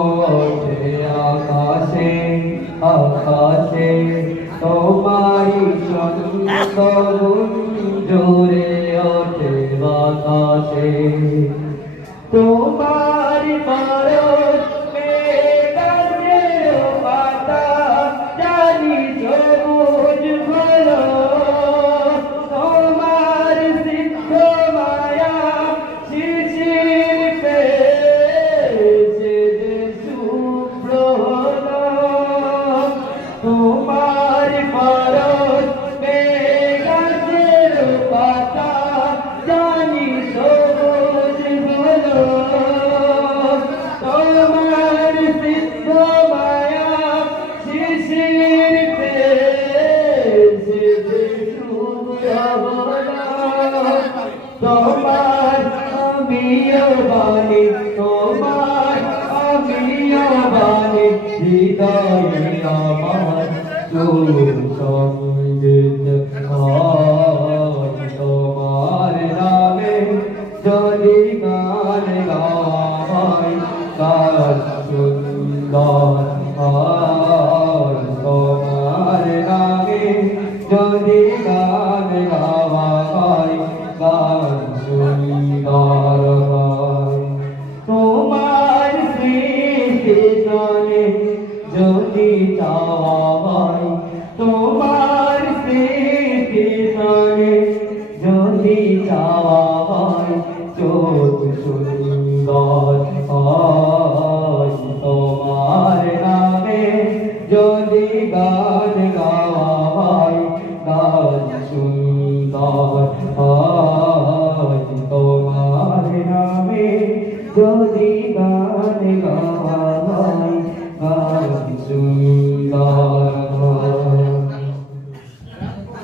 ওঠে আকাশে আকাশে তোমারি সুন্দর জোরে ওঠে বাতাসে তোমার পরশ মেঘাতে পাতা জানি সবুজ হলো তোমার সিদ্ধ মায়া শিশির পেয়েছে যে শুভ্র হলো তোমার পরশ মেঘাতে পাতা জানি সবুজ হলো তোমার সিদ্ধ মায়া শিশির পেয়েছে যে শুভ্র হলো তোমার আমিও বাণী তোমার আমিও বাণী হৃদয়ে আমার সুসংগীত তোমার নামে যদি গান গায় গান সুন্দর হয় তোমার নামে যদি গান গাওয়া হয় গান সুন্দর হয় তোমার স্মৃতি যদি চাওয়া হয়